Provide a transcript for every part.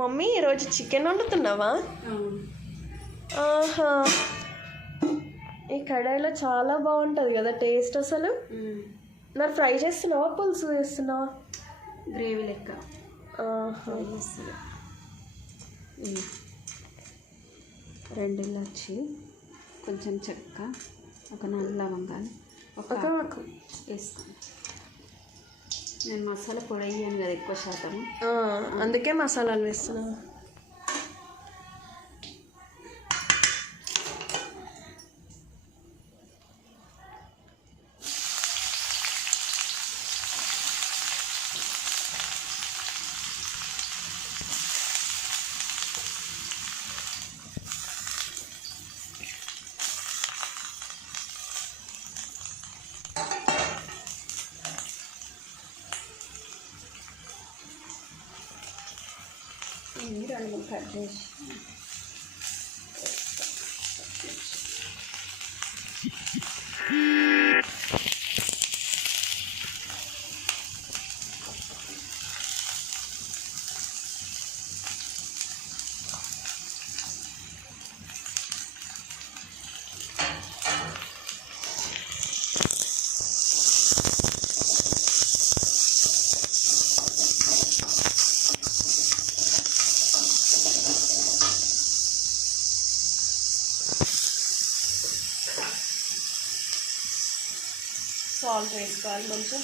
Mummy ఈరోజు chicken వండుతున్నావా? ఆహా, ఈ కడాయిలో చాలా బాగుంటుంది కదా టేస్ట్ అసలు. మరి ఫ్రై చేస్తున్నావా పులుసు చేస్తున్నావా? గ్రేవీ లెక్క. ఆహా, 2 ఇలాచి, కొంచెం చెక్క, ఒక 4 లవంగాలు, ఒక ఆకు వేసుకోండి. నేను మసాలా పొడి వేయను కదా ఎక్కువ శాతం, అందుకే మసాలాలు వేస్తున్నా. ఇవి 2-3 కట్ చేసి సాల్ట్ వేసుకోవాలి కొంచెం.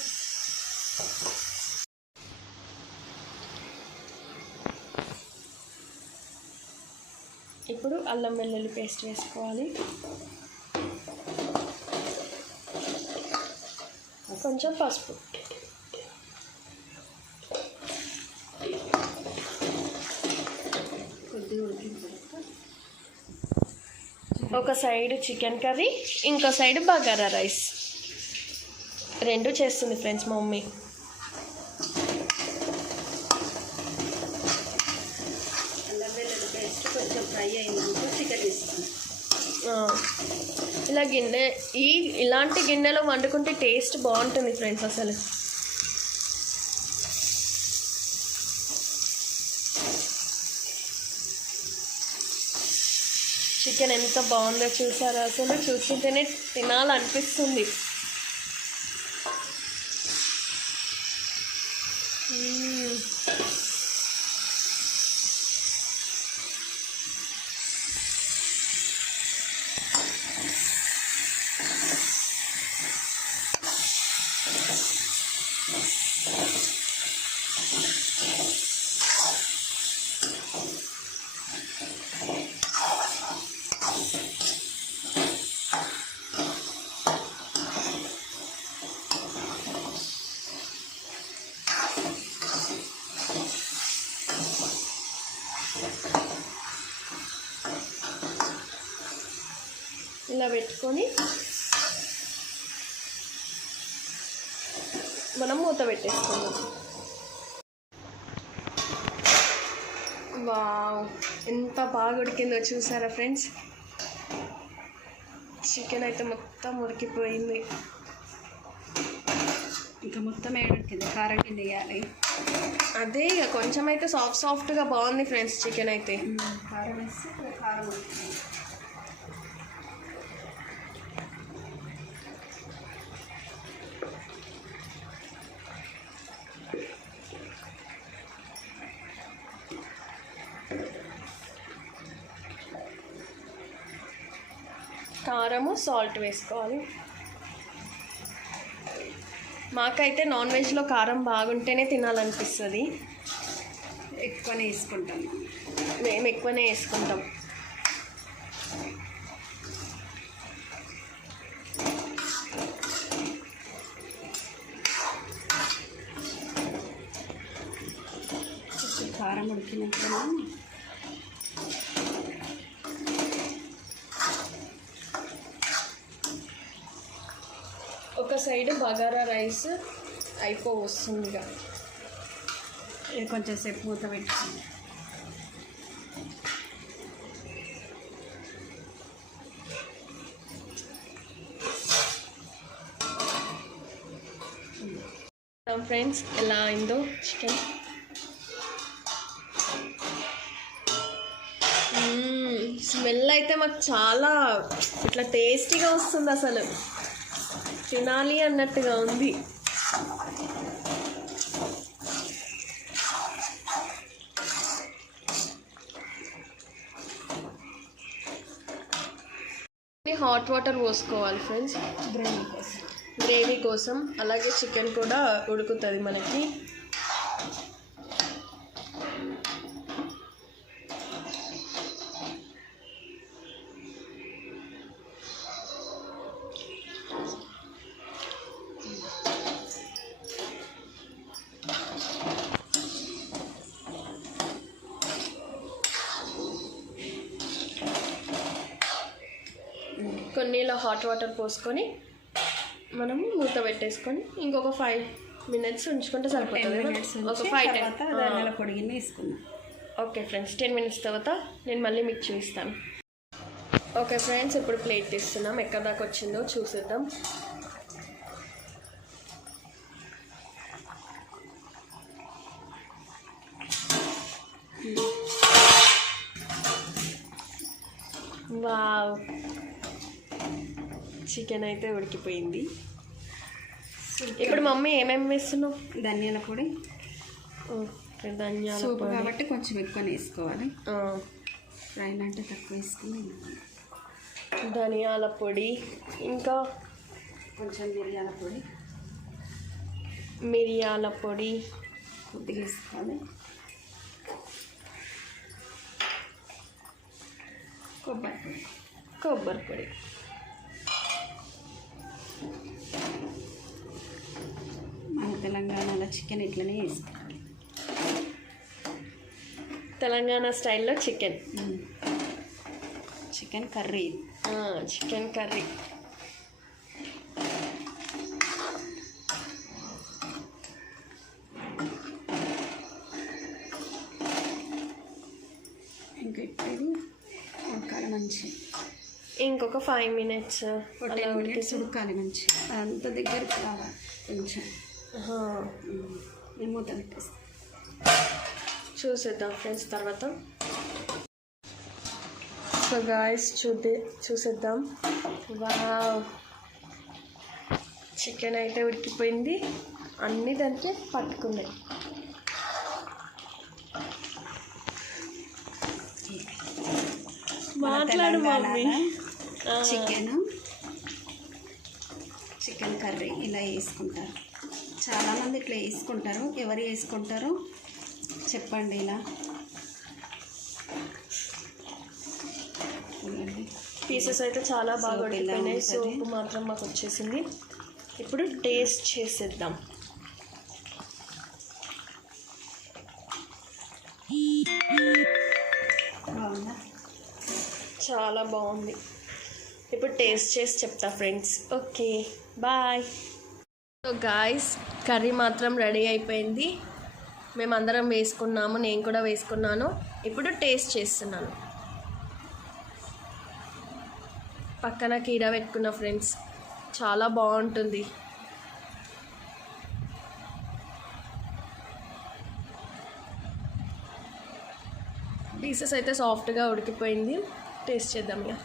ఇప్పుడు అల్లం వెల్లుల్లి పేస్ట్ వేసుకోవాలి, కొంచెం పసుపు, ఒక సైడ్ చికెన్ కర్రీ, ఇంకో సైడ్ బగారా రైస్. 2 చేస్తుంది ఫ్రెండ్స్ మా మమ్మీ. అల్లం వెల్లుల్లి పేస్ట్ కొంచెం ఫ్రై అయిందంటే చికెన్ వేస్తాను. ఇలా ఇలాంటి గిన్నెలో వండుకుంటే టేస్ట్ బాగుంటుంది ఫ్రెండ్స్ అసలు. చికెన్ ఎంత బాగుందో చూసారా? అసలు చూస్తుంటేనే తినాలనిపిస్తుంది. ఇలా పెట్టుకొని మనం మూత పెట్టేసుకుందాం. వావ్, ఎంత బాగా ఉడికిందో చూసారా ఫ్రెండ్స్? చికెన్ అయితే మొత్తం ఉడికిపోయింది. ఇంకా మొత్తం ఉడికింది. కారం కింద వేయాలి. అదే ఇక కొంచెం అయితే సాఫ్ట్గా బాగుంది ఫ్రెండ్స్ చికెన్ అయితే. కారం వేసి కారం ఉడికింది. కారము సాల్ట్ వేసుకోవాలి. మాకైతే నాన్ వెజ్లో కారం బాగుంటేనే తినాలనిపిస్తుంది. ఎక్కువనే వేసుకుంటాం. మేము ఎక్కువనే వేసుకుంటాం. కారం ఉడికినప్పుడు ఒక సైడ్ బగారా రైస్ వస్తుందిగా. ఇది కొంచెం సేపు మూత పెట్టుకోండి. ఫ్రెండ్స్ ఎలా అయిందో చికెన్. స్మెల్ అయితే మాకు చాలా ఇట్లా టేస్టీగా వస్తుంది, అసలు తినాలి అన్నట్టుగా ఉంది. హాట్ వాటర్ పోసుకోవాలి ఫ్రెండ్స్ గ్రేవీ కోసం. అలాగే చికెన్ కూడా ఉడుకుతుంది మనకి. కొన్ని ఇలా హాట్ వాటర్ పోసుకొని మనము మూత పెట్టేసుకొని ఇంకొక 5 minutes ఉంచుకుంటే సరిపోతుంది. ఒక 5-10 ధనియాల పొడి గిన్నె వేసుకుందాం. ఓకే ఫ్రెండ్స్, 10 minutes తర్వాత నేను మళ్ళీ మీకు చూపిస్తాను. ఓకే ఫ్రెండ్స్, ఇప్పుడు ప్లేట్ తీస్తున్నాం. ఎక్కడ దాకా వచ్చిందో చూసేద్దాం. వావ్, చికెన్ అయితే ఉడికిపోయింది. ఇప్పుడు మమ్మీ ఏమేమి వేస్తున్నావు? ధనియాల పొడి, ధనియాల సూప్ పొడి కాబట్టి కొంచెం ఎక్కువ వేసుకోవాలి. ఫ్రైలు అంటే తక్కువ వేసుకుని, ధనియాల పొడి, ఇంకా కొంచెం మిరియాల పొడి కొద్దిగా వేసుకోవాలి. కొబ్బరి పొడి. మన తెలంగాణలో చికెన్ ఇట్లనే వేసుకోవాలి. తెలంగాణ స్టైల్లో చికెన్ కర్రీ. Chicken curry. ఇంకా ఇప్పుడు ఉడకాలి మంచి. ఇంకొక 5 minutes 10 minutes ఉడకాలి మంచి. అంత దగ్గరికి రావాలి కొంచెం. మూత పెట్టేస్తాం. చూసేద్దాం ఫ్రెండ్స్ తర్వాత. సో గాయస్ చూసేద్దాం. వావ్, చికెన్ అయితే ఉడికిపోయింది. అన్నీ దానికి పట్టుకున్నాయి. మాట్లాడు మమ్మీ. చికెన్ కర్రీ ఇలా వేసుకుంటారు. చాలామంది ఇట్లా వేసుకుంటారు. ఎవరు వేసుకుంటారో చెప్పండి. ఇలా పీసెస్ అయితే చాలా బాగా ఉడికిపోయినాయి. సూప్ మాత్రం మాకు వచ్చేసింది. ఇప్పుడు టేస్ట్ చేసేద్దాం. బాగుందా? చాలా బాగుంది. ఇప్పుడు టేస్ట్ చేసి చెప్తా friends. Okay, bye. So guys, curry మాత్రం రెడీ అయిపోయింది. మేమందరం వేసుకున్నాము, నేను కూడా వేసుకున్నాను. ఇప్పుడు టేస్ట్ చేస్తున్నాను. పక్కన కీర పెట్టుకున్న ఫ్రెండ్స్, చాలా బాగుంటుంది. పీసెస్ అయితే సాఫ్ట్గా ఉడికిపోయింది. టేస్ట్ చేద్దాం ఇక.